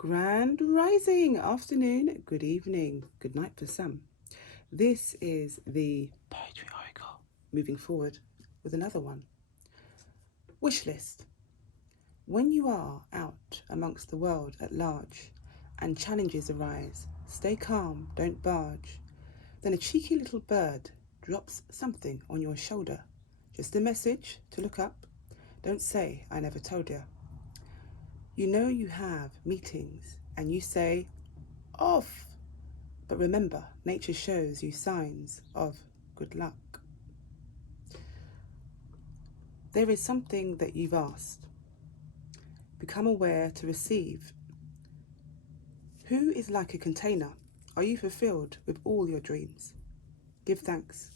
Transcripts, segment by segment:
Grand rising, afternoon, good evening, good night for some. This is the Poetry Oracle, moving forward with another one. Wish list. When you are out amongst the world at large and challenges arise, stay calm, don't barge. Then a cheeky little bird drops something on your shoulder. Just a message to look up. Don't say I never told you. You know you have meetings and you say, off. But remember, nature shows you signs of good luck. There is something that you've asked. Become aware to receive. Who is like a container? Are you fulfilled with all your dreams? Give thanks.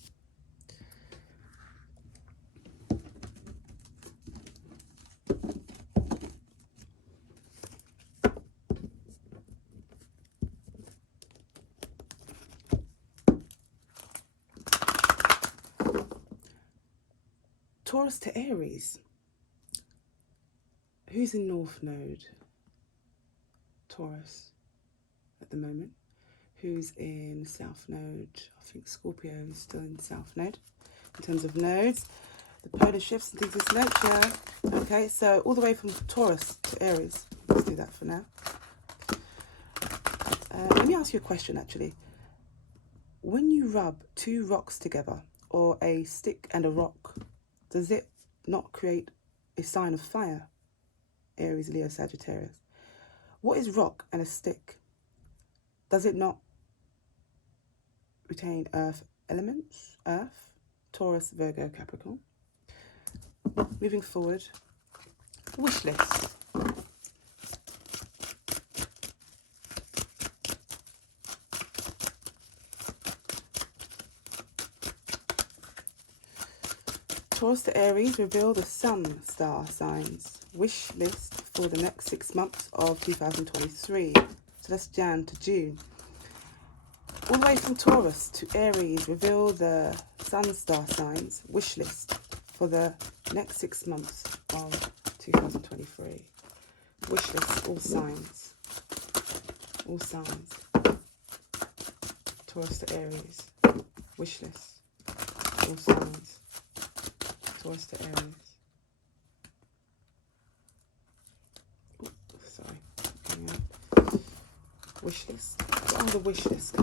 Taurus to Aries. Who's in North Node? Taurus at the moment. Who's in South Node? I think Scorpio is still in South Node. In terms of nodes, the polar shifts and things of this nature. Okay, so all the way from Taurus to Aries. Let's do that for now. Let me ask you a question actually. When you rub two rocks together, or a stick and a rock, does it not create a sign of fire? Aries, Leo, Sagittarius. What is rock and a stick? Does it not retain earth elements? Earth, Taurus, Virgo, Capricorn. Moving forward, wish list. Taurus to Aries, reveal the sun star signs. Wish list for the next 6 months of 2023. So that's Jan to June. All the way from Taurus to Aries, reveal the sun star signs. Wish list for the next 6 months of 2023. Wish list, all signs. All signs. Taurus to Aries. Wish list, all signs. Taurus to Aries. Ooh, sorry. Wish list. What are the wish list?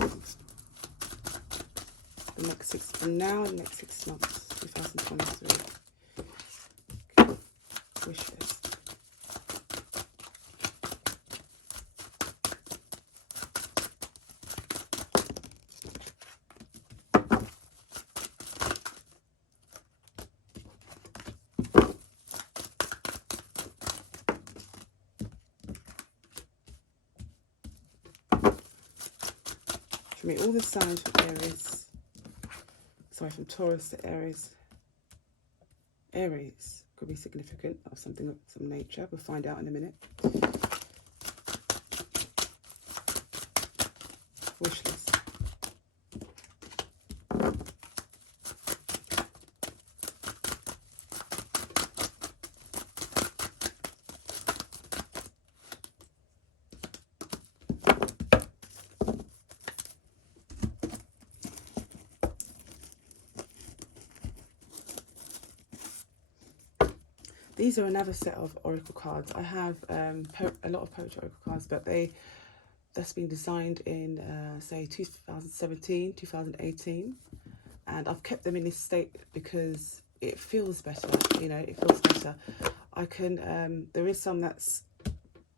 The next 6 from now and next 6 months, 2023. Okay. Wish list. For me, all the signs from Aries, sorry, from Taurus to Aries. Aries could be significant of something of some nature. We'll find out in a minute. Wish list. These are another set of oracle cards. I have a lot of poetry oracle cards, but that's been designed in say 2017, 2018, and I've kept them in this state because it feels better. You know, it feels better. I can. There is some that's,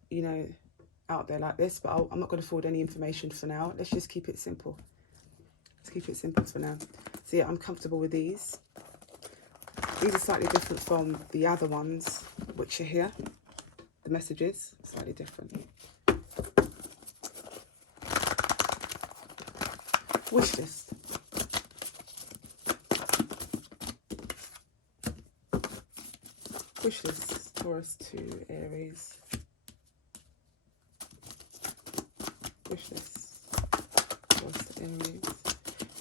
you know, out there like this, but I'm not going to forward any information for now. Let's just keep it simple. Let's keep it simple for now. So yeah, I'm comfortable with these. These are slightly different from the other ones, which are here. The messages, slightly different. Wish list. Wish list, Taurus to Aries. Wish list, Taurus to Aries.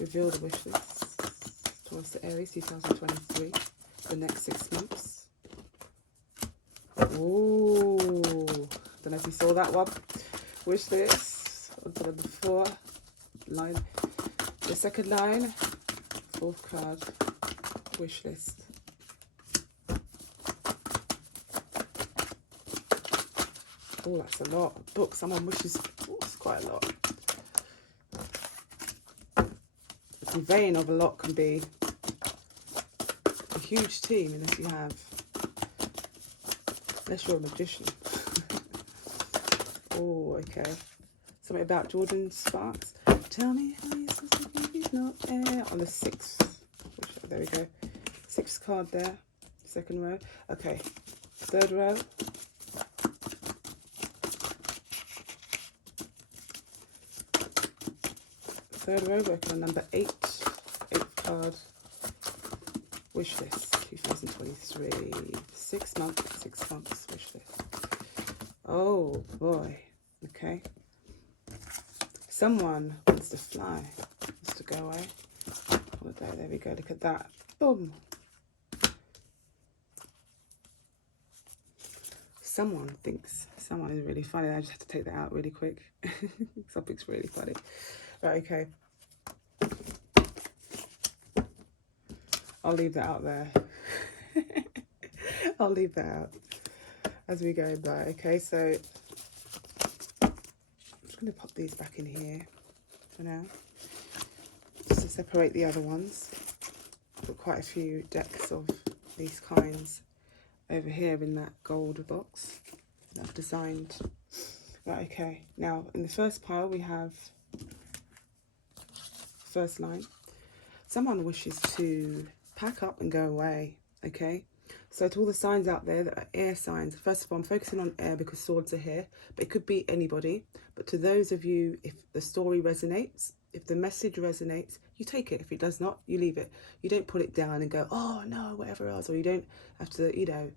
Reveal the wish list, Taurus to Aries, 2023. The next 6 months. Ooh, the don't know if you saw that one. Wish list. On to number 4 line. The second line, 4th card. Wish list. Oh, that's a lot. A book someone wishes. Oh, it's quite a lot. The conveying of a lot can be a huge team unless you're a magician. Oh, okay. Something about Jordan Sparks. Tell me how you're supposed to be, he's not air. On the 6th. There we go. 6th card there. 2nd row. Okay. 3rd row. 3rd row, working on number 8. 8th card. Wish list. 2023. 6 months. 6 months. Wish list. Oh boy. Okay. Someone wants to fly. Wants to go away. Holiday. There we go. Look at that. Boom. Someone thinks someone is really funny. I just have to take that out really quick. Something's really funny. Right, okay. I'll leave that out there. I'll leave that out as we go by. Okay, so I'm just going to pop these back in here for now, just to separate the other ones. I've got quite a few decks of these kinds over here in that gold box that I've designed. Right, okay. Now, in the first pile, we have first line. Someone wishes to pack up and go away, okay? So to all the signs out there that are air signs, first of all, I'm focusing on air because swords are here, but it could be anybody. But to those of you, if the story resonates, if the message resonates, you take it. If it does not, you leave it. You don't put it down and go, oh no, whatever else, or you don't have to, you know,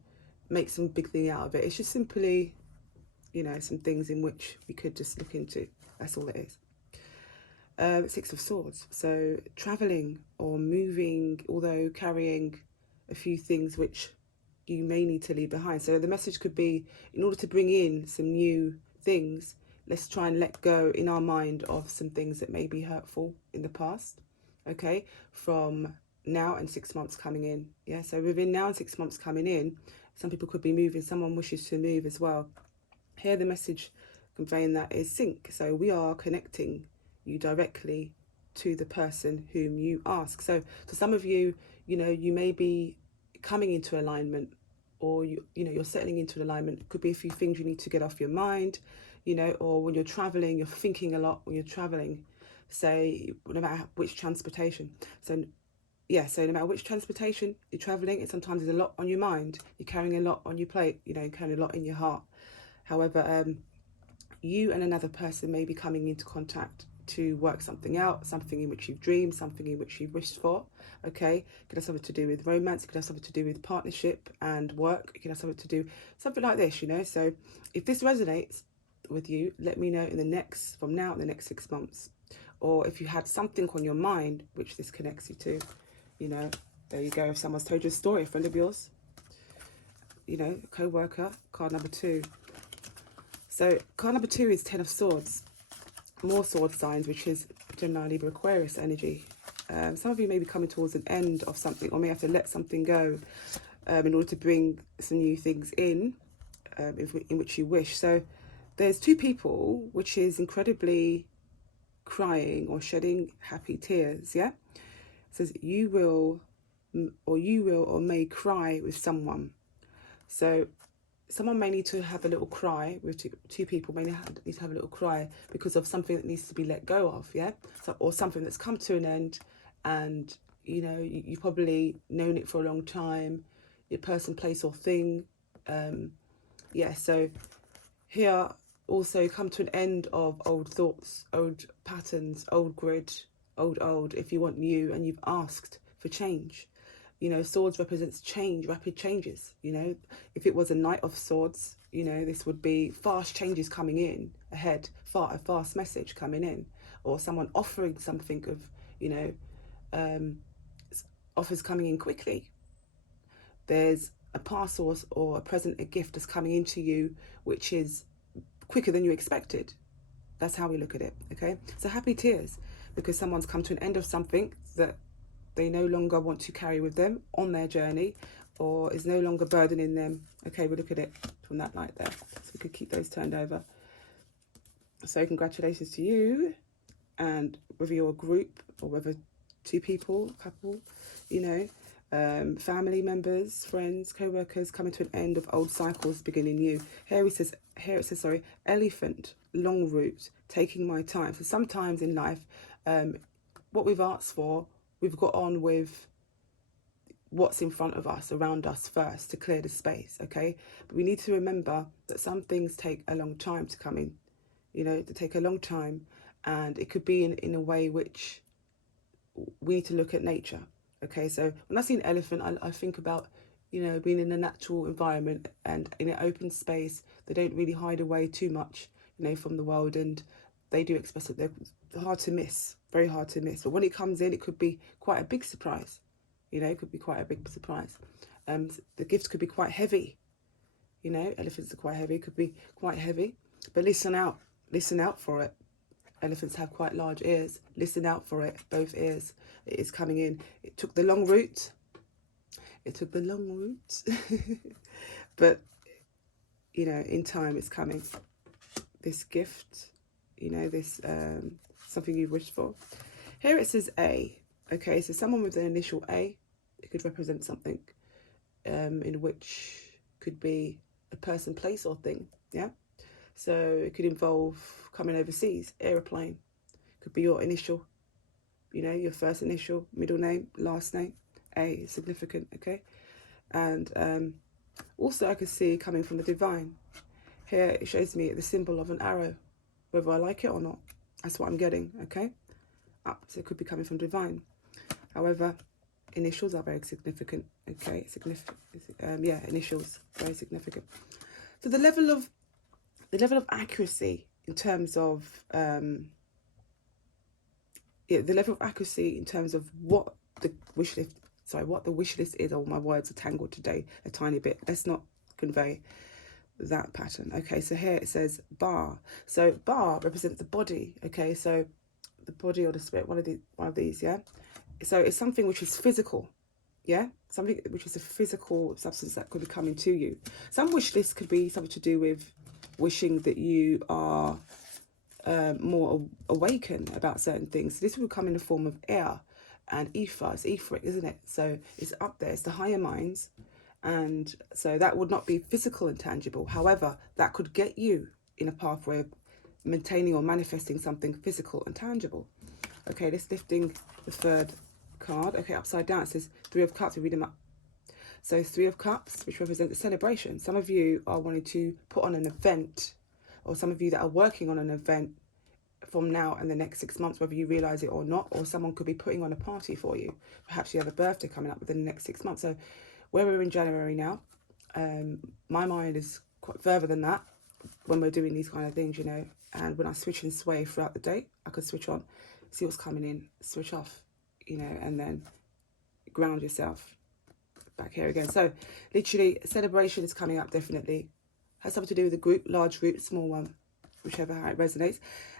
make some big thing out of it. It's just simply, you know, some things in which we could just look into. That's all it is. 6 of Swords. So traveling or moving, although carrying a few things which you may need to leave behind. So the message could be, in order to bring in some new things, let's try and let go in our mind of some things that may be hurtful in the past. Okay, from now and 6 months coming in. Yeah, so within now and 6 months coming in, some people could be moving. Someone wishes to move as well. Here the message conveying that is sync. So we are connecting you directly to the person whom you ask. So to some of you, you know, you may be coming into alignment, or you know, you're settling into an alignment. It could be a few things you need to get off your mind, you know, or when you're traveling, you're thinking a lot when you're traveling, say, no matter which transportation. So yeah, so no matter which transportation you're traveling, and sometimes there's a lot on your mind. You're carrying a lot on your plate, you know, you're carrying a lot in your heart. However, you and another person may be coming into contact to work something out, something in which you've dreamed, something in which you've wished for, okay? It could have something to do with romance, it could have something to do with partnership and work, it could have something to do, something like this, you know? So if this resonates with you, let me know in the next, from now in the next 6 months. Or if you had something on your mind which this connects you to, you know, there you go. If someone's told you a story, a friend of yours, you know, a co-worker, card number 2. So card number 2 is 10 of Swords. More sword signs, which is Gemini, Libra, Aquarius energy. Some of you may be coming towards an end of something, or may have to let something go in order to bring some new things in which you wish. So there's 2 people which is incredibly crying or shedding happy tears. Yeah, it says you will or may cry with someone. So someone may need to have a little cry with 2 people, may need to have a little cry because of something that needs to be let go of, yeah? So, or something that's come to an end, and, you know, you've probably known it for a long time, your person, place or thing. Yeah, so here also come to an end of old thoughts, old patterns, old grid, old, if you want new and you've asked for change. You know, swords represents change, rapid changes. You know, if it was a Knight of Swords, you know, this would be fast changes coming in ahead, a fast message coming in, or someone offering something of, you know, offers coming in quickly. There's a parcel or a present, a gift that's coming into you, which is quicker than you expected. That's how we look at it, okay? So happy tears, because someone's come to an end of something that they no longer want to carry with them on their journey, or is no longer burdening them. Okay, we look at it from that light there. So we could keep those turned over. So congratulations to you, and whether you're a group or whether two people, couple, you know, family members, friends, co-workers, coming to an end of old cycles, beginning new. Here it says, sorry, elephant, long route, taking my time. So sometimes in life, what we've asked for, we've got on with what's in front of us, around us first, to clear the space, okay? But we need to remember that some things take a long time to come in, you know, to take a long time, and it could be in a way which we need to look at nature, okay? So when I see an elephant, I think about, you know, being in a natural environment and in an open space. They don't really hide away too much, you know, from the world, and they do express it. They're hard to miss, very hard to miss. But when it comes in, it could be quite a big surprise. You know, it could be quite a big surprise. The gift could be quite heavy. You know, elephants are quite heavy, could be quite heavy. But listen out for it. Elephants have quite large ears. Listen out for it, both ears. It is coming in. It took the long route. But, you know, in time it's coming. This gift, you know, this something you've wished for. Here it says A. Okay, so someone with an initial A, it could represent something in which could be a person, place, or thing, yeah? So it could involve coming overseas, aeroplane. Could be your initial, you know, your first initial, middle name, last name. A is significant, okay? And also I could see coming from the divine. Here it shows me the symbol of an arrow, whether I like it or not. That's what I'm getting, okay? Up, so it could be coming from divine. However, initials are very significant, okay? Yeah, initials, very significant. So the level of accuracy in terms of the level of accuracy in terms of what the wish list is. Oh, my words are tangled today a tiny bit. Let's not convey that pattern. Okay, so here it says bar. So bar represents the body, okay? So the body or the spirit, one of these, yeah? So it's something which is physical, yeah? Something which is a physical substance that could be coming to you. Some wish lists could be something to do with wishing that you are more awakened about certain things. So this will come in the form of air and ether. It's etheric, isn't it? So it's up there. It's the higher minds. And so that would not be physical and tangible. However, that could get you in a pathway of maintaining or manifesting something physical and tangible. Okay, let's lifting the third card. Okay, upside down it says Three of Cups. We read them up. So Three of Cups, which represent the celebration. Some of you are wanting to put on an event, or some of you that are working on an event from now and the next 6 months, whether you realize it or not, or someone could be putting on a party for you. Perhaps you have a birthday coming up within the next 6 months. So where we're in January now, my mind is quite further than that when we're doing these kind of things, you know. And when I switch and sway throughout the day, I could switch on, see what's coming in, switch off, you know, and then ground yourself back here again. So literally celebration is coming up, definitely. Has something to do with a group, large group, small one, whichever how it resonates.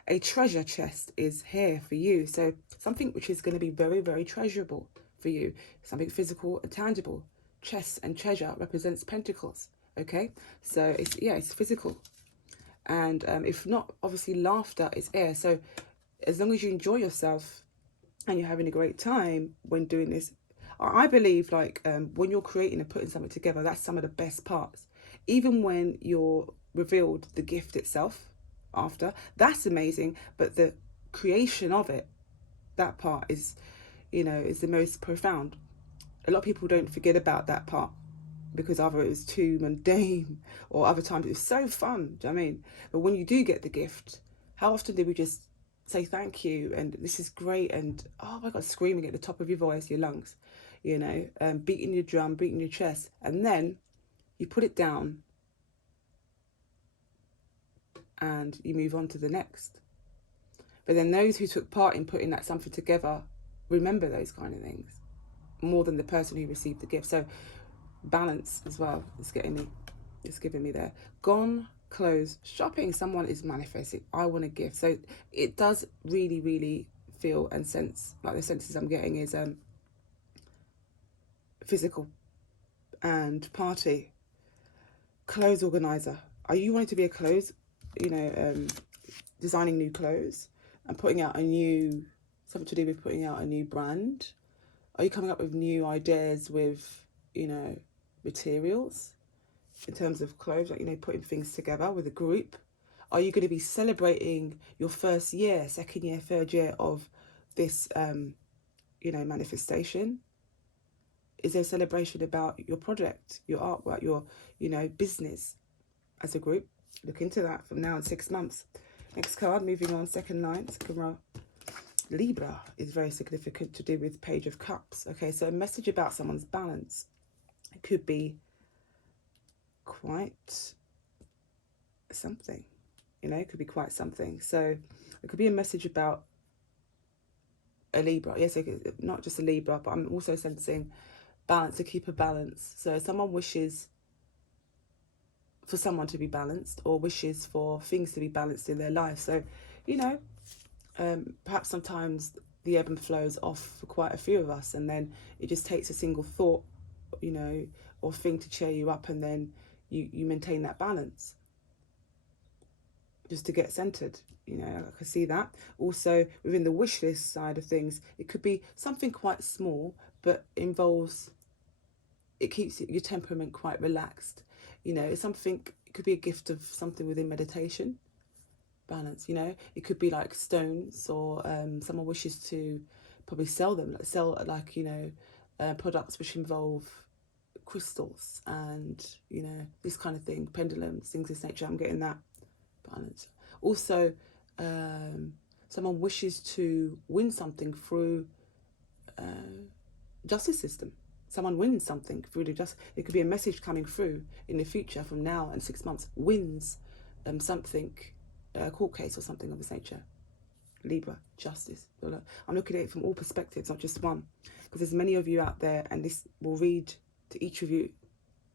A treasure chest is here for you. So something which is going to be very, very treasurable for you. Something physical and tangible. Chest and treasure represents pentacles. Okay, so it's physical. And if not, obviously laughter is air. So as long as you enjoy yourself and you're having a great time when doing this, I believe like when you're creating and putting something together, that's some of the best parts. Even when you're revealed the gift itself after, that's amazing. But the creation of it, that part is, you know, is the most profound. A lot of people don't forget about that part because either it was too mundane or other times it was so fun. Do you know what I mean? But when you do get the gift, how often do we just say thank you and this is great and oh my God, screaming at the top of your voice, your lungs, you know, beating your drum, beating your chest, and then you put it down and you move on to the next. But then those who took part in putting that something together remember those kind of things more than the person who received the gift. So balance as well is giving me there. Gone clothes, shopping. Someone is manifesting, I want a gift. So it does really, really feel and sense, like the senses I'm getting is physical and party. Clothes organizer. Are you wanting to be a clothes, designing new clothes and putting out a new, something to do with putting out a new brand? Are you coming up with new ideas with, materials in terms of clothes, like, putting things together with a group? Are you going to be celebrating your first year, second year, third year of this, manifestation? Is there a celebration about your project, your artwork, your, business as a group? Look into that from now in 6 months. Next card, moving on, second line, second row. Libra is very significant to do with Page of Cups. Okay, so a message about someone's balance. It could be quite something, it could be quite something. So it could be a message about a Libra. Yes, not just a Libra, but I'm also sensing balance, to keep a balance. So someone wishes for someone to be balanced, or wishes for things to be balanced in their life. So, perhaps sometimes the ebb and flows off for quite a few of us, and then it just takes a single thought, or thing to cheer you up, and then you maintain that balance just to get centered. I can see that. Also, within the wish list side of things, it could be something quite small, but it keeps your temperament quite relaxed. It's something, it could be a gift of something within meditation. Balance, it could be like stones, or someone wishes to probably sell them, products which involve crystals and this kind of thing, pendulums, things of this nature. I'm getting that balance. Also, someone wishes to win something through justice system. Someone wins something through the justice. It could be a message coming through in the future from now and 6 months. Wins something, a court case or something of this nature. Libra, justice. I'm looking at it from all perspectives, not just one, because there's many of you out there, and this will read to each of you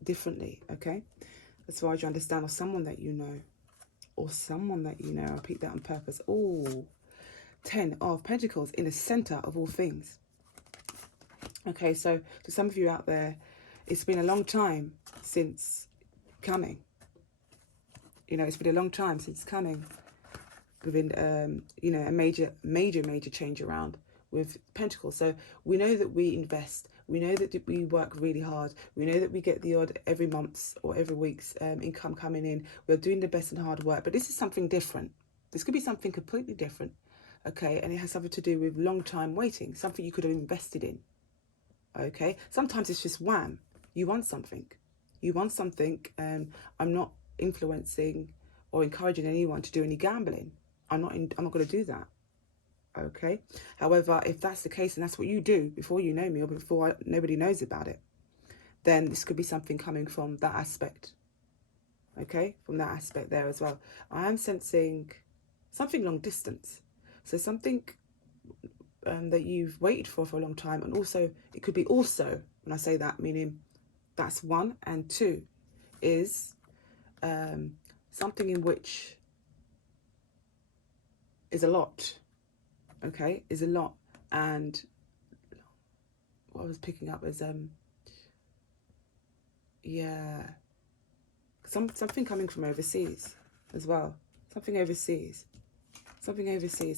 differently. Okay, as far as you understand, or someone that you know, I repeat that on purpose. Oh, 10 of Pentacles in the center of all things. Okay, so to some of you out there, it's been a long time since coming. It's been a long time since coming within, a major change around with Pentacles. So we know that we invest. We know that we work really hard. We know that we get the odd every month's or every week's income coming in. We're doing the best and hard work. But this is something different. This could be something completely different. Okay, and it has something to do with long time waiting. Something you could have invested in. Okay, sometimes it's just wham, you want something, and I'm not influencing or encouraging anyone to do any gambling. I'm not going to do that. Okay, however, if that's the case and that's what you do before you know me, or before nobody knows about it, then this could be something coming from that aspect. Okay, from that aspect there as well. I am sensing something long distance, so something that you've waited for a long time. And also, it could be also, when I say that, meaning that's 1, and 2 is something in which is a lot. Okay, is a lot. And what I was picking up is something coming from overseas as well. Something overseas,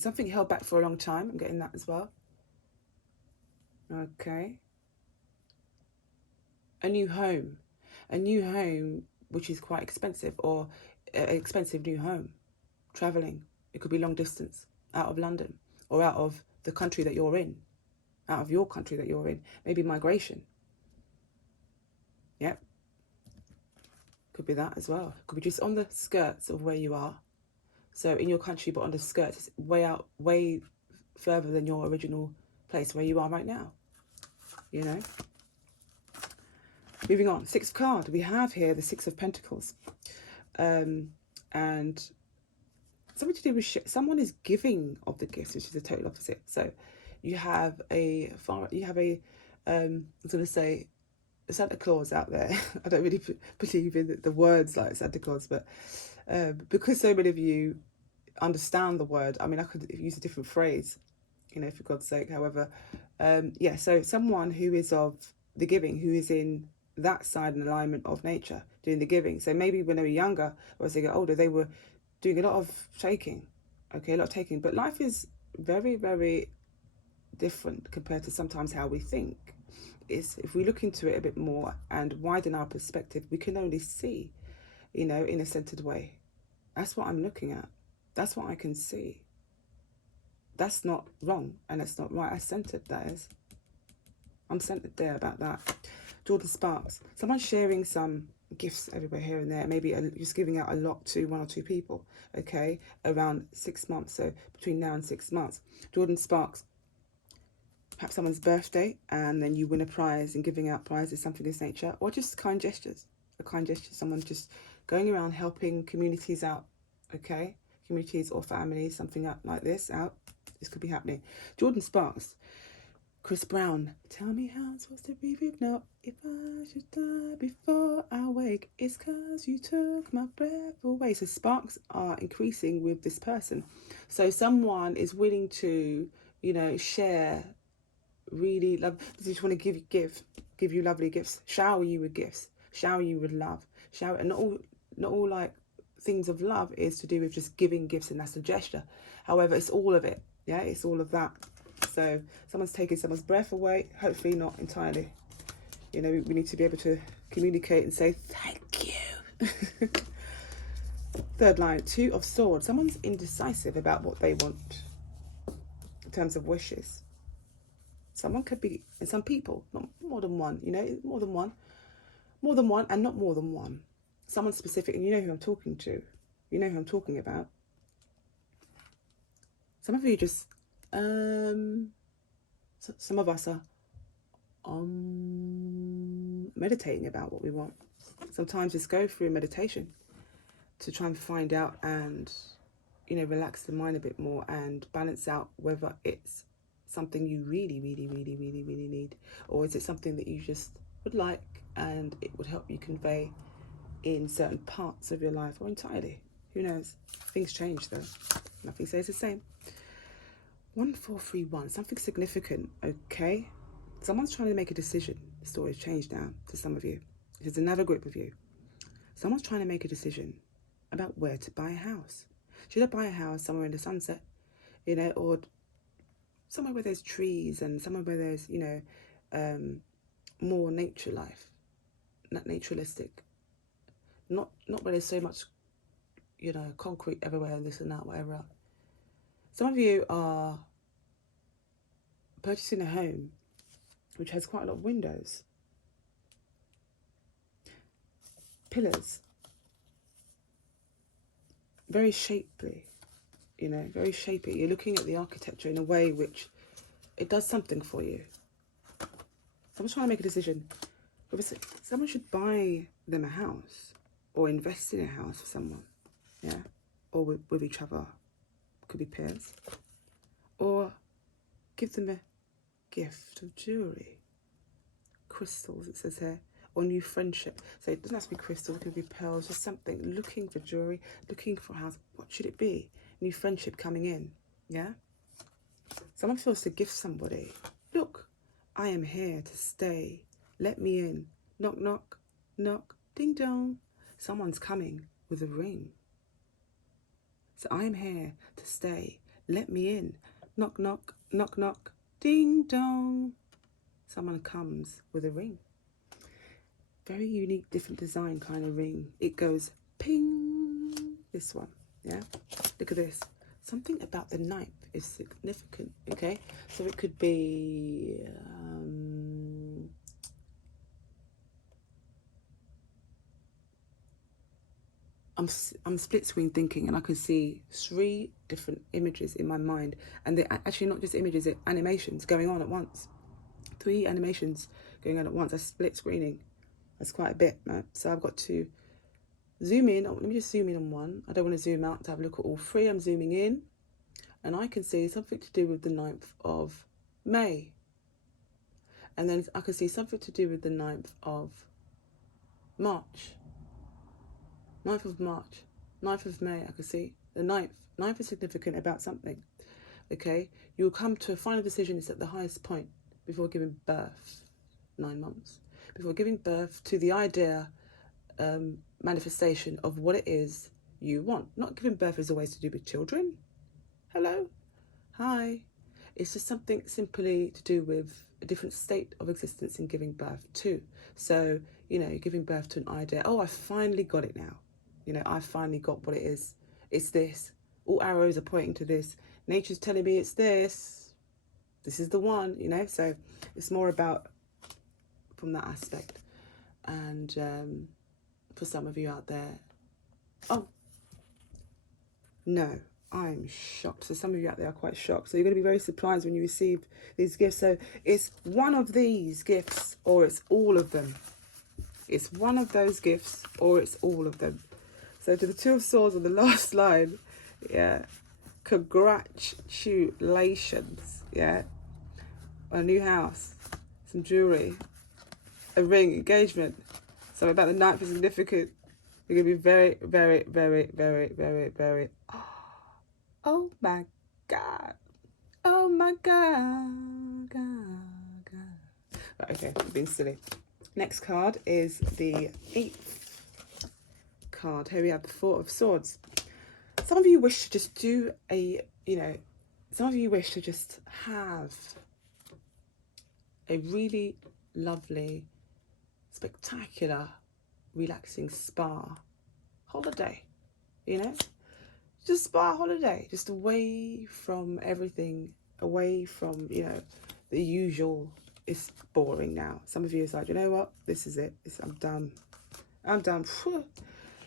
something held back for a long time. I'm getting that as well. Okay, a new home which is quite expensive, or an expensive new home. Traveling, it could be long distance, out of London, or out of the country that you're in, out of your country that you're in. Maybe migration. Yep, could be that as well. Could be just on the skirts of where you are. So in your country, but on the skirts, it's way further than your original place where you are right now. Moving on, 6th card, we have here the 6 of Pentacles, and something to do with someone is giving of the gifts, which is the total opposite. So you have I was going to say Santa Claus out there. I don't really believe in the words like Santa Claus, but Because so many of you understand the word, I mean, I could use a different phrase, you know, for God's sake. However, yeah, so someone who is of the giving, who is in that side and alignment of nature, doing the giving. So maybe when they were younger, or as they get older, they were doing a lot of taking, okay, a lot of taking. But life is very, very different compared to sometimes how we think. Is if we look into it a bit more and widen our perspective, we can only see, you know, in a centered way. That's what I'm looking at. That's what I can see. That's not wrong and that's not right. I centered, that is. I'm centered there about that. Jordan Sparks. Someone's sharing some gifts everywhere here and there. Maybe just giving out a lot to one or two people. Okay, around 6 months. So between now and 6 months. Jordan Sparks. Perhaps someone's birthday and then you win a prize, and giving out prizes, something of this nature, or just kind gestures. A kind gesture, someone just going around helping communities out, okay? Communities or families, something like this out. This could be happening. Jordan Sparks. Chris Brown. Tell me how I'm supposed to breathe if I should die before I wake. It's 'cause you took my breath away. So sparks are increasing with this person. So someone is willing to, you know, share really love. They just want to give you lovely gifts, shower you with gifts, shower you with love, shower. And not all like things of love is to do with just giving gifts, and that's a gesture. However, it's all of it. Yeah, it's all of that. So someone's taking someone's breath away. Hopefully not entirely. You know, we need to be able to communicate and say thank you. Third line, 2 of Swords. Someone's indecisive about what they want in terms of wishes. Someone could be, and some people, not more than one, you know, more than one and not more than one. Someone specific, and you know who I'm talking to. You know who I'm talking about. Some of you just, some of us are meditating about what we want. Sometimes just go through meditation to try and find out and, you know, relax the mind a bit more and balance out whether it's something you really, really, really, really, really need, or is it something that you just would like and it would help you convey in certain parts of your life, or entirely. Who knows? Things change though. Nothing stays the same. 1431, something significant, okay? Someone's trying to make a decision. The story's changed now to some of you. There's another group of you. Someone's trying to make a decision about where to buy a house. Should I buy a house somewhere in the sunset, you know, or somewhere where there's trees, and somewhere where there's, you know, more nature life, not naturalistic, not where there's so much, you know, concrete everywhere and this and that, whatever. Some of you are purchasing a home which has quite a lot of windows, pillars, very shapely, you know, very shapy. You're looking at the architecture in a way which it does something for you. Someone's trying to make a decision. Someone should buy them a house or invest in a house for someone, yeah, or with each other. Could be pairs. Or give them a gift of jewellery, crystals, it says here, or new friendship. So it doesn't have to be crystals, it could be pearls, just something. Looking for jewellery, looking for a house. What should it be? New friendship coming in, yeah? Someone feels to gift somebody. Look, I am here to stay. Let me in. Knock, knock, knock, ding dong. Someone's coming with a ring. So I am here to stay. Let me in. Knock, knock, knock, knock, ding dong. Someone comes with a ring. Very unique, different design kind of ring. It goes ping. This one, yeah? Look at this. Something about the ninth is significant, okay? So it could be... I'm split screen thinking, and I can see 3 different images in my mind, and they're actually not just images, they're animations going on at once. 3 animations going on at once. That's split screening. That's quite a bit, right? So I've got to zoom in. Let me just zoom in on one. I don't want to zoom out to have a look at all 3. I'm zooming in, and I can see something to do with the 9th of May. And then I can see something to do with the 9th of March. 9th of March. 9th of May, I can see. The 9th. 9th is significant about something. Okay? You'll come to a final decision. It's at the highest point before giving birth. 9 months. Before giving birth to the idea, manifestation of what it is you want. Not giving birth is always to do with children. Hello? Hi. It's just something simply to do with a different state of existence in giving birth to. So, you know, you're giving birth to an idea. Oh, I finally got it now. You know, I finally got what it is. It's this. All arrows are pointing to this. Nature's telling me it's this. This is the one, you know. So it's more about from that aspect. And for some of you out there, oh, no, I'm shocked. So some of you out there are quite shocked. So you're going to be very surprised when you receive these gifts. So it's one of these gifts or it's all of them. It's one of those gifts or it's all of them. So to the Two of Swords on the last line, yeah, congratulations, yeah, a new house, some jewellery, a ring, engagement, something about the 9th is significant. You're going to be very, very, very, very, very, very, oh my God, oh my God, God. Right, okay, I'm being silly. Next card is the 8th card. Here we have the Four of Swords. Some of you wish to just do some of you wish to just have a really lovely, spectacular, relaxing spa holiday, you know? Just spa holiday, just away from everything, away from, you know, the usual. It's boring now. Some of you is like, you know what? This is it. I'm done. I'm done.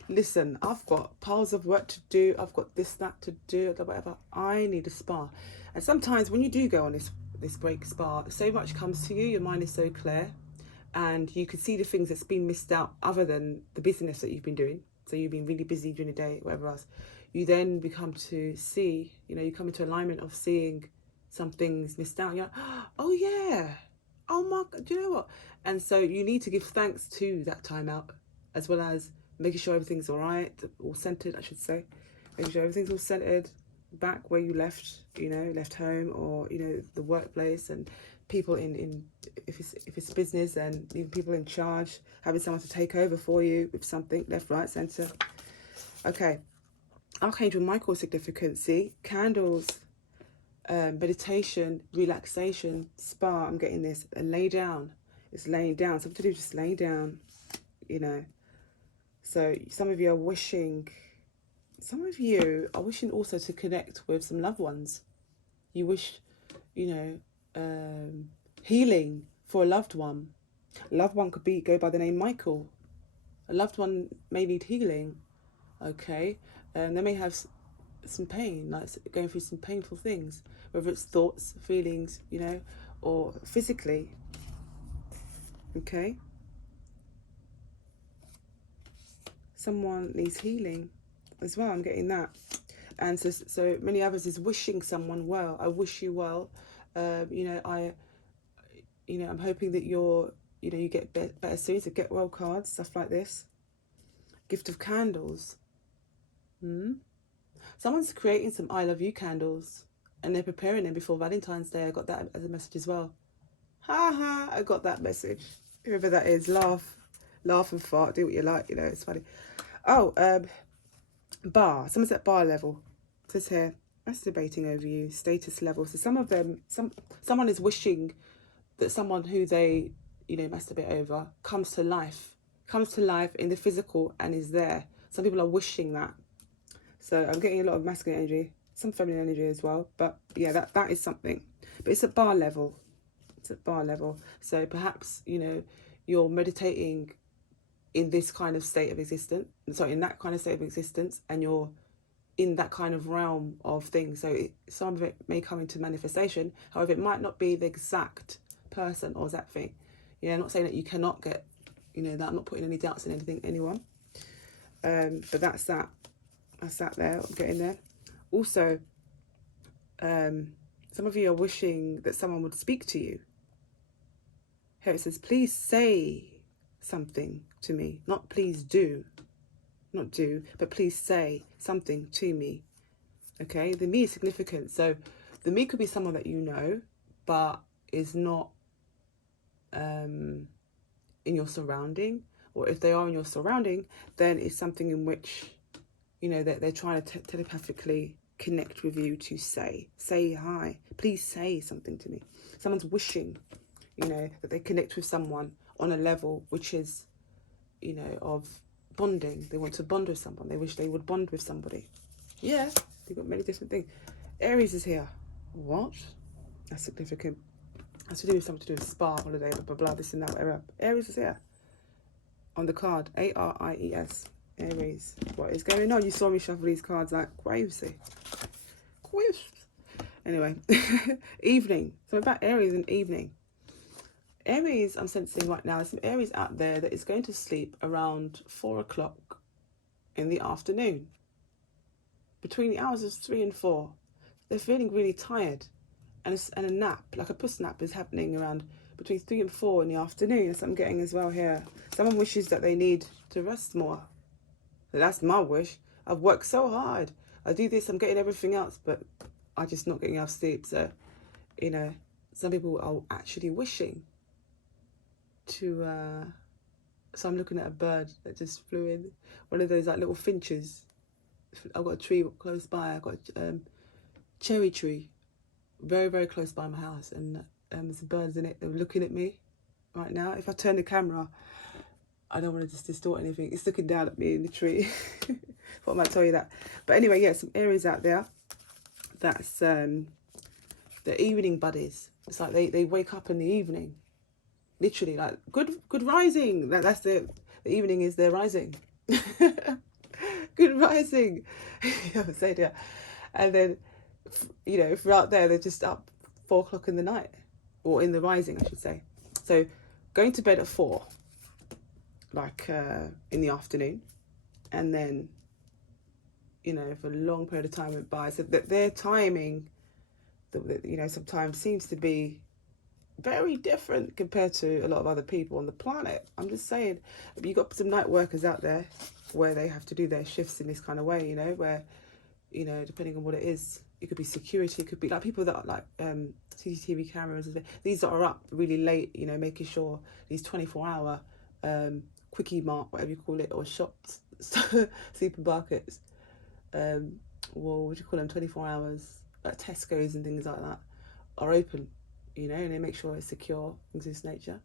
Listen, I've got piles of work to do. I've got this, that to do, whatever. I need a spa. And sometimes when you do go on this break spa, so much comes to you. Your mind is so clear. And you can see the things that's been missed out other than the business that you've been doing. So you've been really busy during the day, whatever else. You then become to see, you know, you come into alignment of seeing some things missed out. You're like, oh yeah, oh my God, do you know what? And so you need to give thanks to that time out, as well as making sure everything's all right, all centered, I should say. Making sure everything's all centered back where you left, you know, left home or, you know, the workplace, and people in if it's business, and even people in charge, having someone to take over for you with something, left, right, center. Okay. Archangel Michael significance, see? Candles, meditation, relaxation, spa, I'm getting this, and lay down. It's laying down. Something to do, just laying down, you know. So some of you are wishing also to connect with some loved ones. You wish, you know, healing for a loved one. A loved one could go by the name Michael. A loved one may need healing, okay? They may have some pain, like going through some painful things, whether it's thoughts, feelings, you know, or physically, okay? Someone needs healing as well, I'm getting that. And so many others is wishing someone well. I wish you well. You know, I'm hoping that you get better series of get well cards, stuff like this. Gift of candles. Someone's creating some I love you candles and they're preparing them before Valentine's Day. I got that as a message as well. Ha ha, I got that message. Whoever that is, laugh and fart, do what you like, you know, it's funny. Oh, bar. Someone's at bar level. It says here, masturbating over you, status level. So someone is wishing that someone who they, you know, masturbate over comes to life in the physical and is there. Some people are wishing that. So I'm getting a lot of masculine energy, some feminine energy as well. But yeah, that is something. But it's at bar level. It's at bar level. So perhaps, you know, you're meditating in this kind of state of existence. Sorry, in that kind of state of existence, and you're in that kind of realm of things. So some of it may come into manifestation. However, it might not be the exact person or exact thing. You know, I'm not saying that you cannot get, you know, that I'm not putting any doubts in anyone. But that's that. That's that there. I'm getting there. Also, some of you are wishing that someone would speak to you. Here it says, please say something to me, not please do. not do, but please say something to me. Okay, the me is significant. So the me could be someone that you know, but is not in your surrounding. Or if they are in your surrounding, then it's something in which, you know, they're trying to telepathically connect with you to say hi. Please say something to me. Someone's wishing, you know, that they connect with someone on a level which is, you know, of bonding. They want to bond with someone. They wish they would bond with somebody. Yeah, they've got many different things. Aries is here. What? That's significant. Has to do with something to do with spa, holiday, blah, blah, blah, this and that, whatever. Aries is here. On the card, Aries. Aries. What is going on? You saw me shuffle these cards like crazy. Anyway, evening. So about Aries and evening. Aries, I'm sensing right now, there's some Aries out there that is going to sleep around 4 o'clock in the afternoon. Between the hours of 3 and 4. They're feeling really tired. And a nap, like a puss nap, is happening around between 3 and 4 in the afternoon. That's what I'm getting as well here. Someone wishes that they need to rest more. That's my wish. I've worked so hard. I do this, I'm getting everything else, but I'm just not getting enough sleep. So, you know, some people are actually wishing to... So I'm looking at a bird that just flew in. One of those like little finches. I've got a tree close by. I've got a cherry tree very, very close by my house. And there's birds in it. They're looking at me right now. If I turn the camera, I don't want to just distort anything. It's looking down at me in the tree. Thought I might tell you that. But anyway, yeah, some Aries out there. That's the evening buddies. It's like they wake up in the evening. Literally, like, good rising. That's the evening is their rising. Good rising. Yeah. And then, you know, if we're out there, they're just up 4 o'clock in the night. Or in the rising, I should say. So, going to bed at 4. Like, in the afternoon. And then, you know, for a long period of time went by. So, that their timing, you know, sometimes seems to be very different compared to a lot of other people on the planet. I'm just saying, you've got some night workers out there where they have to do their shifts in this kind of way, you know, where, you know, depending on what it is, it could be security, it could be like people that are like CCTV cameras. These that are up really late, you know, making sure these 24-hour quickie mart, whatever you call it, or shops, supermarkets, well, what do you call them, 24 hours, like Tesco's and things like that, are open. You know, and they make sure it's secure, things of this nature,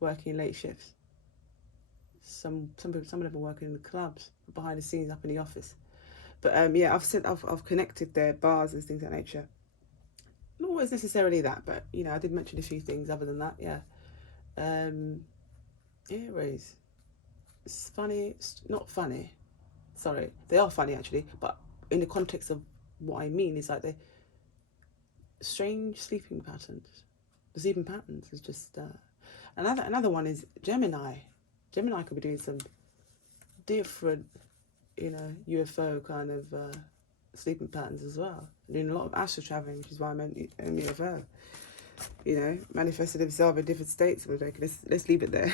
working late shifts. Some of them are working in the clubs, behind the scenes, up in the office. But yeah, I've connected their bars and things of that nature. Not always necessarily that, but you know, I did mention a few things other than that. Yeah. Aries. It's funny. It's not funny. Sorry, they are funny actually, but in the context of what I mean is like they strange sleeping patterns. The sleeping patterns is just another one is Gemini. Gemini could be doing some different, you know, UFO kind of sleeping patterns as well. Doing a lot of astral traveling, which is why I meant UFO. You know, manifested himself in different states. Let's leave it there.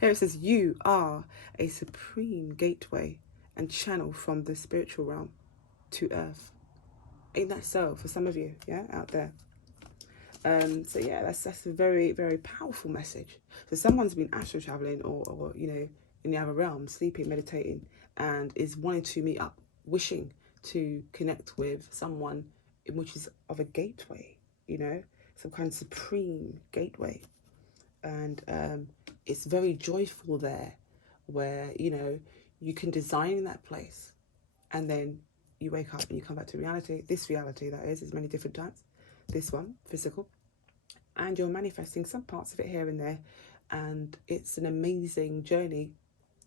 Here it says, you are a supreme gateway and channel from the spiritual realm to earth. Ain't that so for some of you, yeah, out there? So yeah, that's a very, very powerful message. So someone's been astral traveling or you know, in the other realm, sleeping, meditating, and is wanting to meet up, wishing to connect with someone which is of a gateway, you know, some kind of supreme gateway. And it's very joyful there, where, you know, you can design that place and then you wake up and you come back to reality. This reality, that is, there's many different types. This one, physical. And you're manifesting some parts of it here and there. And it's an amazing journey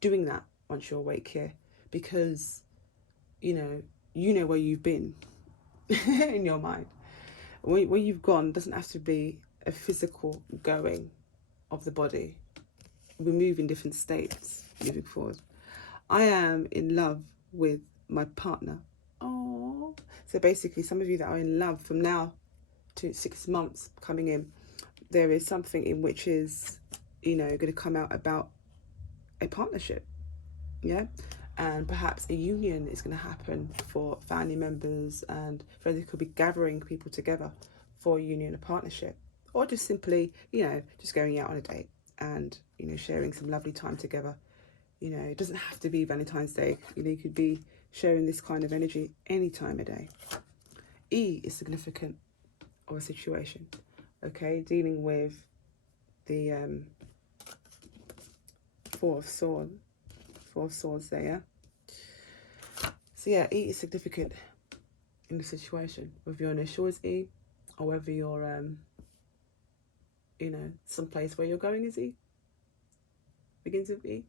doing that once you're awake here. Because, you know where you've been in your mind. Where you've gone doesn't have to be a physical going of the body. We move in different states moving forward. I am in love with my partner. Oh, so basically some of you that are in love from now to 6 months coming in, there is something in which is, you know, going to come out about a partnership. Yeah. And perhaps a union is going to happen for family members and friends. It could be gathering people together for a union, a partnership, or just simply, just going out on a date and, sharing some lovely time together. It doesn't have to be Valentine's Day. You could be sharing this kind of energy any time of day. E is significant of a situation, okay? Dealing with the Four of Swords there, yeah? So yeah, E is significant in the situation. Whether your initial is E, or whether you're, someplace where you're going is E. Begins with E.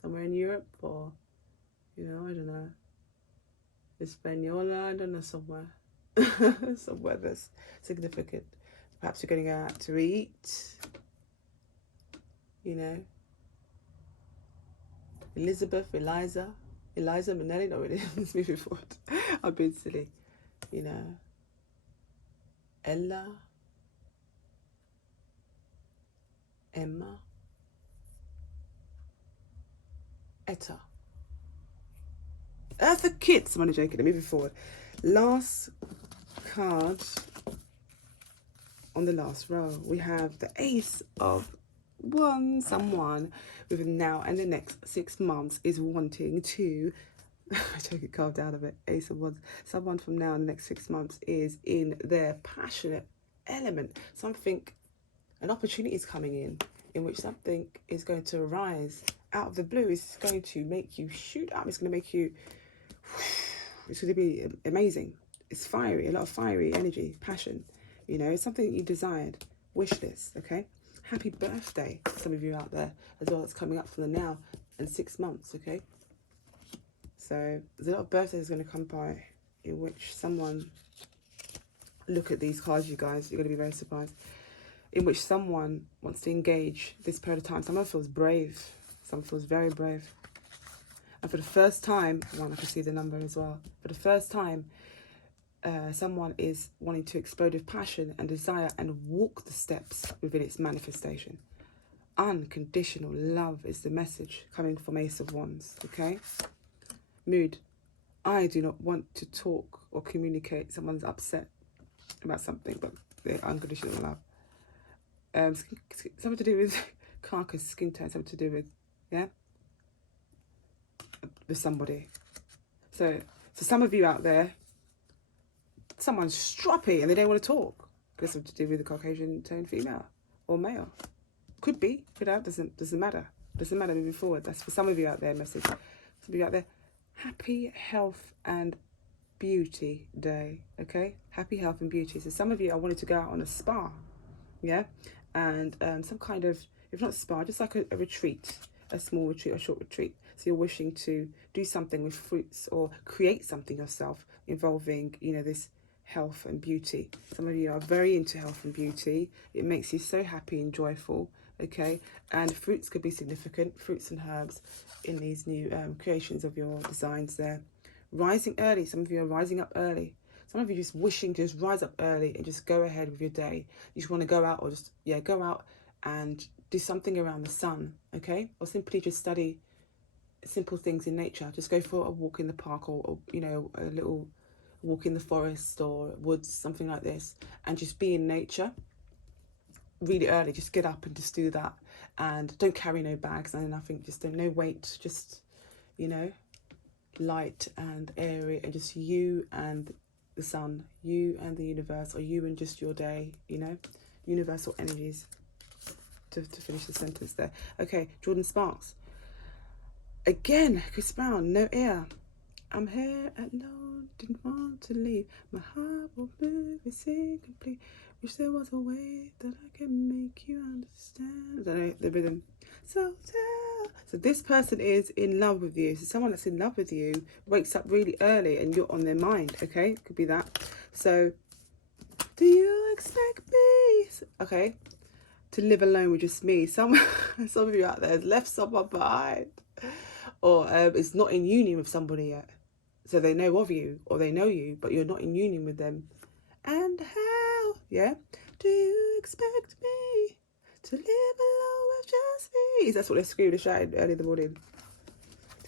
Somewhere in Europe, or, I don't know, Hispaniola, I don't know, somewhere. Somewhere that's significant. Perhaps you're going out to eat, Eliza Minnelli, not really, let's move it forward. I've been silly, Ella, Emma, Etta. That's the kids. I'm only joking. Moving forward. Last card on the last row. We have the Ace of Wands. Someone within now and the next 6 months is wanting to... I took it carved out of it. Ace of Wands. Someone from now and the next 6 months is in their passionate element. An opportunity is coming in which something is going to arise out of the blue. It's going to make you shoot up. It's going to make you... It's going to be amazing. It's fiery, a lot of fiery energy, passion. It's something that you desired. Wish list, okay? Happy birthday, some of you out there as well. That's coming up from the now and 6 months, okay? So there's a lot of birthdays going to come by in which someone... Look at these cards, you guys. You're going to be very surprised. In which someone wants to engage this period of time. Someone feels brave. Someone feels very brave. And for the first time, I can see the number as well. For the first time, someone is wanting to explode with passion and desire and walk the steps within its manifestation. Unconditional love is the message coming from Ace of Wands, okay? Mood. I do not want to talk or communicate. Someone's upset about something, but they're unconditional love. Something to do with carcass, skin tone, something to do with, yeah? With somebody. So some of you out there, someone's stroppy and they don't want to talk. Could have to do with the Caucasian tone female or male. Could be, doesn't matter. Doesn't matter moving forward. That's for some of you out there, message. Some of you out there, happy health and beauty day, okay? Happy health and beauty. So some of you, I wanted to go out on a spa, yeah? And some kind of, if not spa, just like a retreat, a small retreat or short retreat. So you're wishing to do something with fruits or create something yourself involving, this health and beauty. Some of you are very into health and beauty. It makes you so happy and joyful, okay? And fruits could be significant, fruits and herbs in these new creations of your designs there. Rising early. Some of you are rising up early. Some of you just wishing to just rise up early and just go ahead with your day. You just want to go out or just, go out and do something around the sun, okay? Or simply just study simple things in nature. Just go for a walk in the park or a little walk in the forest or woods, something like this. And just be in nature really early. Just get up and just do that. And don't carry no bags, nothing. Just no weight. Just, light and airy and just you and the sun, you and the universe, or you and just your day, universal energies, to finish the sentence there. Okay, Jordan Sparks. Again, Chris Brown, no ear. I'm here alone, didn't want to leave. My heart will move, it's incomplete. Wish there was a way that I can make you understand. I don't know the rhythm. So this person is in love with you. So someone that's in love with you wakes up really early and you're on their mind, okay? Could be that. So, do you expect me? Okay. To live alone with just me. Some of you out there has left someone behind. Or is not in union with somebody yet. So they know of you or they know you, but you're not in union with them. And how, yeah? Do you expect me to live alone with just me? That's what they screamed and shouted early in the morning.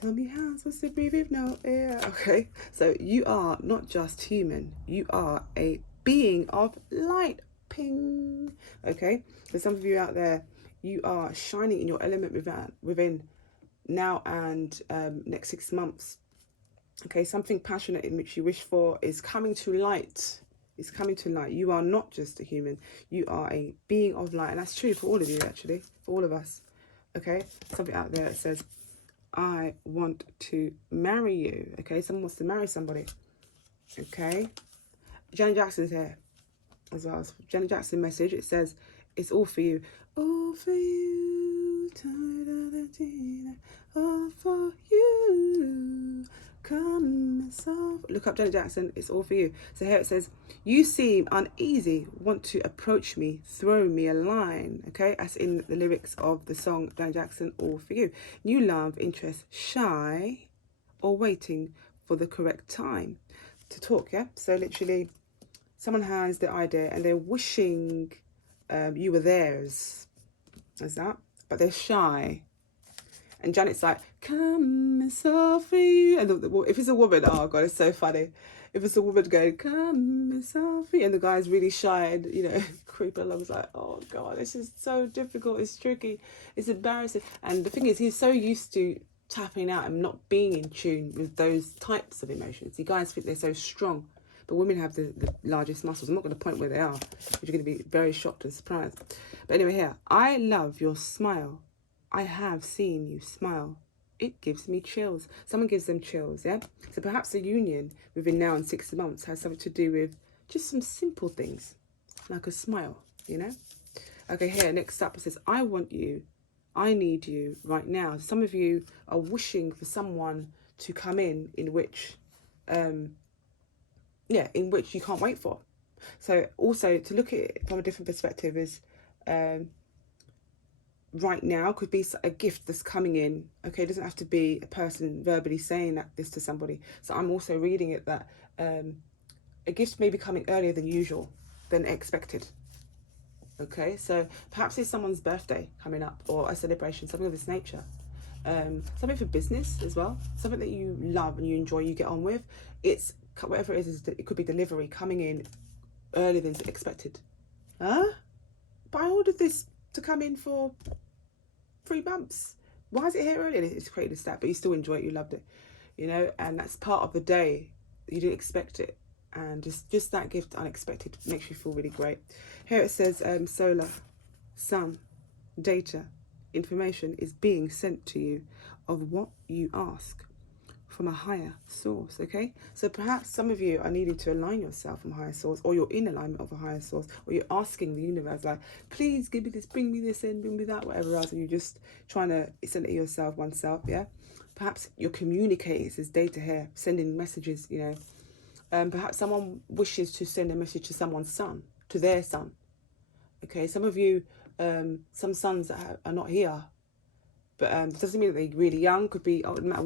Tell me how I'm supposed to breathe with no air. Okay, so you are not just human. You are a being of light. Ping. Okay, for some of you out there, you are shining in your element within now and next 6 months. Okay, something passionate in which you wish for is coming to light. It's coming to light. You are not just a human. You are a being of light. And that's true for all of you, actually. For all of us. Okay, something out there that says, I want to marry you. Okay, someone wants to marry somebody. Okay, Janet Jackson's here as well. Janet Jackson message. It says, it's all for you. All for you. All for you. Come soft. Look up Janet Jackson. It's all for you. So here it says, you seem uneasy. Want to approach me. Throw me a line. Okay, that's in the lyrics of the song Janet Jackson, All for You. New love, interest, shy, or waiting for the correct time to talk. Yeah, so literally someone has the idea and they're wishing you were theirs, as that, but they're shy. And Janet's like, come and soft for you. And if it's a woman, oh God, it's so funny. If it's a woman going, come and soft for you, and the guy's really shy and, you know, creeping along, it's like, oh God, this is so difficult. It's tricky. It's embarrassing. And the thing is, he's so used to tapping out and not being in tune with those types of emotions. You guys think they're so strong. But women have the largest muscles. I'm not going to point where they are, but you're going to be very shocked and surprised. But anyway, here, I love your smile. I have seen you smile. It gives me chills. Someone gives them chills, yeah? So perhaps a union within now and 6 months has something to do with just some simple things, like a smile, you know? Okay, here, next up, it says, I want you. I need you right now. Some of you are wishing for someone to come in which... in which you can't wait for. So also to look at it from a different perspective is right now could be a gift that's coming in. Okay, it doesn't have to be a person verbally saying this to somebody. So I'm also reading it that a gift may be coming earlier than usual, than expected. Okay, so perhaps it's someone's birthday coming up or a celebration, something of this nature. Something for business as well, something that you love and you enjoy, you get on with. It's whatever it is, it could be delivery coming in earlier than expected. Huh? But I ordered this to come in for 3 months. Why is it here earlier? It's created a stat, but you still enjoy it, you loved it, you know, and that's part of the day. You didn't expect it, and just that gift, unexpected, makes you feel really great. Here it says solar, sun, data, information is being sent to you of what you ask from a higher source. Okay, so perhaps some of you are needing to align yourself from a higher source, or you're in alignment of a higher source, or you're asking the universe like, please give me this, bring me this in, bring me that, whatever else, and you're just trying to send it to yourself, oneself. Yeah, perhaps you're communicating. It says data here, sending messages, you know. Perhaps someone wishes to send a message to someone's son, to their son. Okay, some of you, some sons that are not here, but it doesn't mean that they're really young. Could be, no matter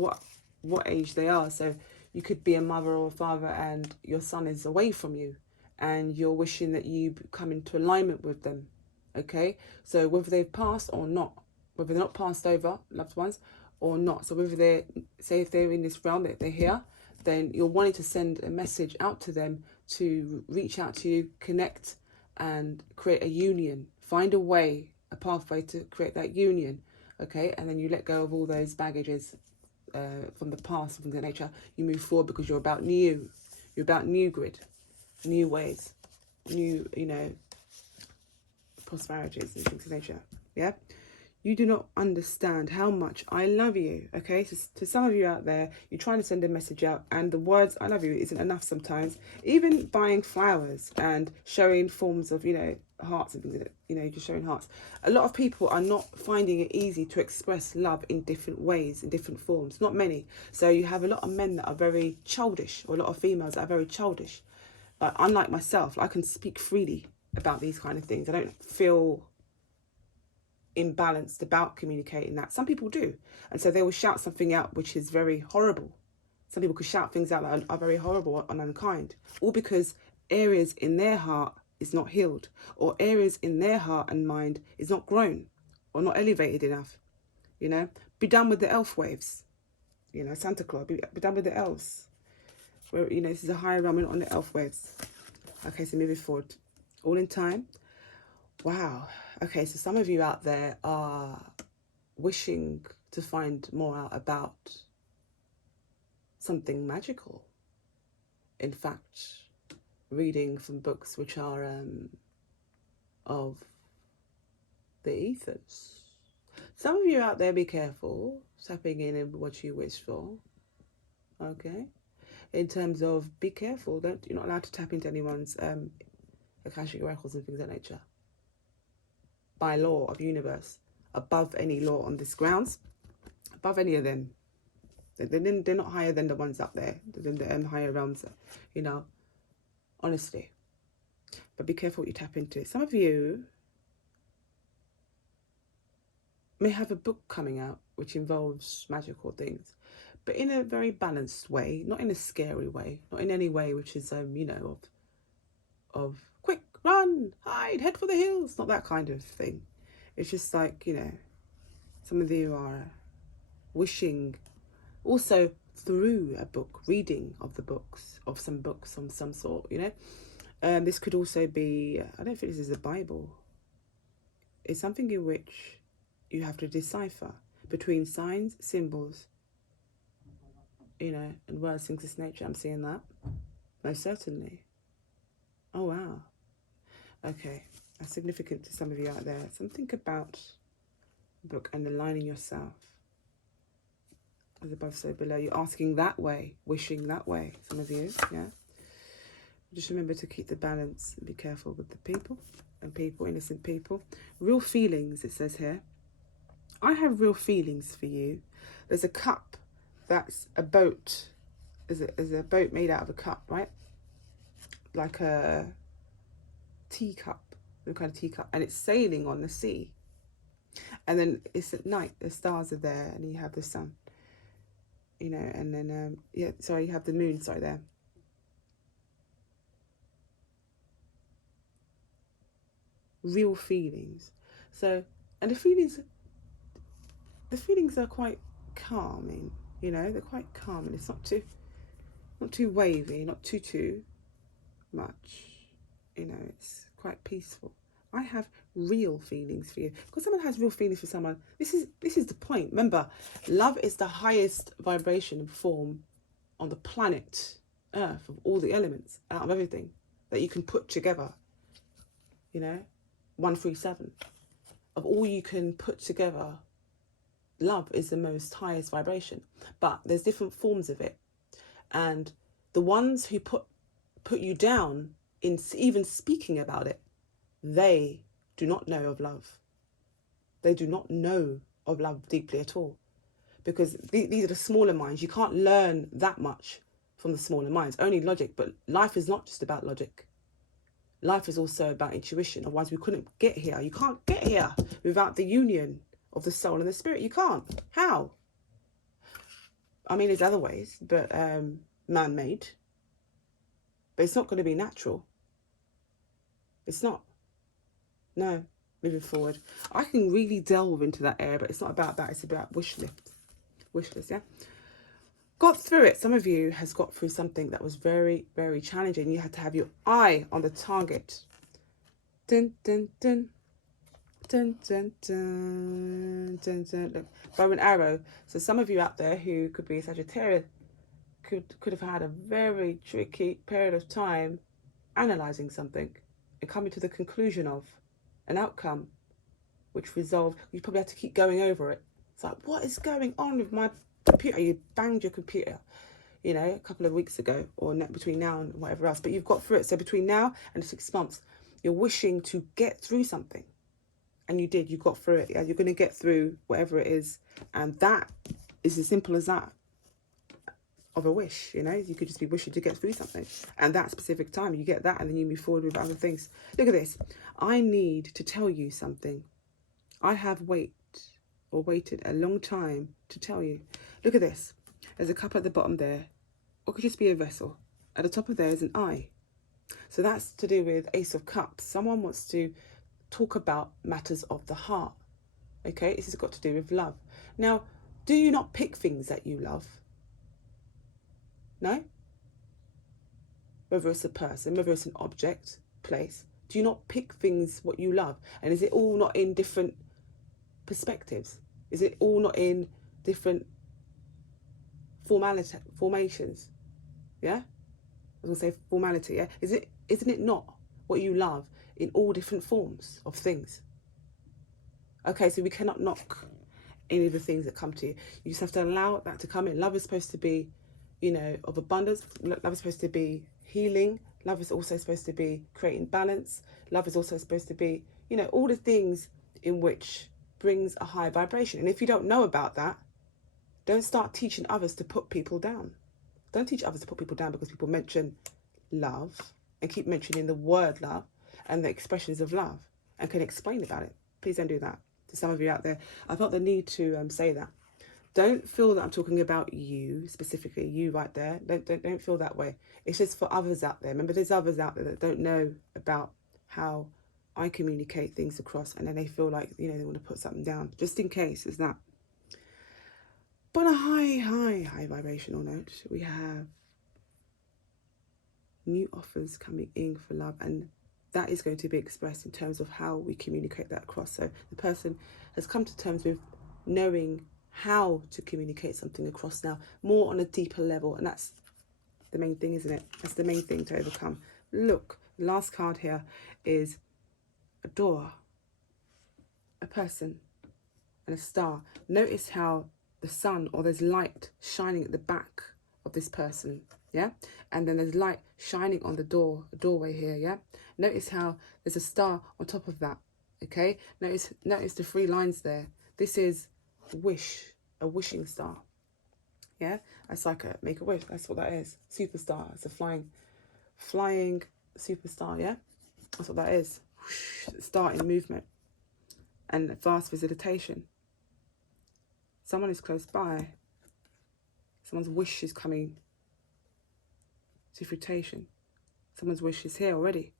what age they are. So you could be a mother or a father and your son is away from you and you're wishing that you come into alignment with them. Okay, so whether they've passed or not, whether they're not passed over, loved ones, or not, so whether they're, say if they're in this realm, that they're here, then you're wanting to send a message out to them to reach out to you, connect and create a union, find a way, a pathway to create that union. Okay, and then you let go of all those baggages from the past, from the nature. You move forward because you're about new. You're about new grid, new ways, new, you know, prosperities and things of nature. Yeah, you do not understand how much I love you. Okay, so to some of you out there, you're trying to send a message out and the words I love you isn't enough sometimes. Even buying flowers and showing forms of, you know, hearts and things like that, you know, just showing hearts. A lot of people are not finding it easy to express love in different ways, in different forms. Not many. So you have a lot of men that are very childish, or a lot of females that are very childish. Unlike myself, I can speak freely about these kind of things. I don't feel imbalanced about communicating that. Some people do, and so they will shout something out which is very horrible. Some people could shout things out that are very horrible and unkind, all because areas in their heart is not healed, or areas in their heart and mind is not grown or not elevated enough. You know, be done with the elf waves. You know, Santa Claus, be done with the elves. Where, you know, this is a higher realm, on the elf words. Okay, so moving forward. All in time. Wow. Okay, so some of you out there are wishing to find more out about something magical. In fact, reading from books which are of the ethers. Some of you out there, be careful tapping in what you wish for. Okay, in terms of be careful, you're not allowed to tap into anyone's Akashic records and things of that nature. By law of universe, above any law on this grounds, above any of them. They're not higher than the ones up there, than the higher realms, you know, honestly. But be careful what you tap into. Some of you may have a book coming out which involves magical things, but in a very balanced way, not in a scary way, not in any way which is, you know, of quick, run, hide, head for the hills, not that kind of thing. It's just like, you know, some of you are wishing also through a book, reading of the books, of some books of some sort, you know. This could also be, I don't think this is a Bible. It's something in which you have to decipher between signs, symbols, you know, and words, things of this nature. I'm seeing that. Most certainly. Oh, wow. Okay. That's significant to some of you out there. Something about the book and aligning yourself. As above, so below. You're asking that way, wishing that way, some of you, yeah? Just remember to keep the balance and be careful with the people and people, innocent people. Real feelings, it says here. I have real feelings for you. There's a cup that's a boat. Is a boat made out of a cup, right? Like a teacup, some kind of teacup, and it's sailing on the sea. And then it's at night, the stars are there, and you have the sun. You know, and then, yeah, sorry, you have the moon, sorry, there. Real feelings. So, and the feelings are quite calming, you know, they're quite calm, and it's not too wavy, not too much, you know, it's quite peaceful. I have real feelings for you. Because someone has real feelings for someone, this is the point. Remember, love is the highest vibration and form on the planet Earth, of all the elements, out of everything that you can put together. You know, 137. Of all you can put together, love is the most highest vibration. But there's different forms of it. And the ones who put you down in even speaking about it, they do not know of love. They do not know of love deeply at all. Because these are the smaller minds. You can't learn that much from the smaller minds. Only logic. But life is not just about logic. Life is also about intuition. Otherwise we couldn't get here. You can't get here without the union of the soul and the spirit. You can't. How? I mean, there's other ways, but man-made. But it's not going to be natural. It's not. No, moving forward. I can really delve into that area, but it's not about that. It's about wish list, yeah? Got through it. Some of you has got through something that was very, very challenging. You had to have your eye on the target. Dun, dun, dun. Dun, dun, dun, dun, dun. Look, bow and arrow. So some of you out there who could be Sagittarius could have had a very tricky period of time analysing something and coming to the conclusion of an outcome which resolved. You probably had to keep going over it. It's like, what is going on with my computer? You banged your computer, you know, a couple of weeks ago, or between now and whatever else, but you've got through it. So between now and 6 months, you're wishing to get through something, and you did. You got through it. Yeah, you're going to get through whatever it is, and that is as simple as that. Of a wish, you know, you could just be wishing to get through something, and that specific time you get that, and then you move forward with other things. Look at this. I need to tell you something. I have waited a long time to tell you. Look at this. There's a cup at the bottom there, or it could just be a vessel. At the top of there is an eye. So that's to do with Ace of Cups. Someone wants to talk about matters of the heart. Okay, this has got to do with love. Now, Do you not pick things that you love? No? Whether it's a person, whether it's an object, place. Do you not pick things what you love? And is it all not in different perspectives? Is it all not in different formations? Yeah? I was going to say formality, yeah? Isn't it not what you love in all different forms of things? Okay, so we cannot knock any of the things that come to you. You just have to allow that to come in. Love is supposed to be, you know, of abundance. Love is supposed to be healing. Love is also supposed to be creating balance. Love is also supposed to be, you know, all the things in which brings a high vibration. And if you don't know about that, don't start teaching others to put people down. Don't teach others to put people down because people mention love and keep mentioning the word love and the expressions of love and can explain about it. Please don't do that. To some of you out there, I felt the need to say that. Don't feel that I'm talking about you specifically, you right there. Don't feel that way. It's just for others out there. Remember, there's others out there that don't know about how I communicate things across, and then they feel like, you know, they want to put something down. Just in case, is that. But on a high vibrational note, we have new offers coming in for love, and that is going to be expressed in terms of how we communicate that across. So the person has come to terms with knowing how to communicate something across now, more on a deeper level, and that's the main thing, isn't it? That's the main thing to overcome. Look, the last card here is a door, a person, and a star. Notice how the sun, or there's light shining at the back of this person, yeah? And then there's light shining on the doorway here, yeah? Notice how there's a star on top of that, okay? Notice the 3 lines there. This is wish, a wishing star, yeah? That's like a make a wish. That's what that is. Superstar. It's a flying superstar, yeah? That's what that is. Star in movement and fast visitation. Someone is close by. Someone's wish is coming to fruition. Someone's wish is here already.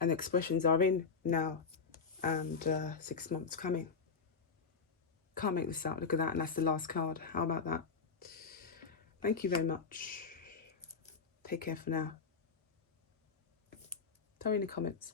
And the expressions are in now. And 6 months coming. Can't make this out. Look at that. And that's the last card. How about that? Thank you very much. Take care for now. Tell me in the comments.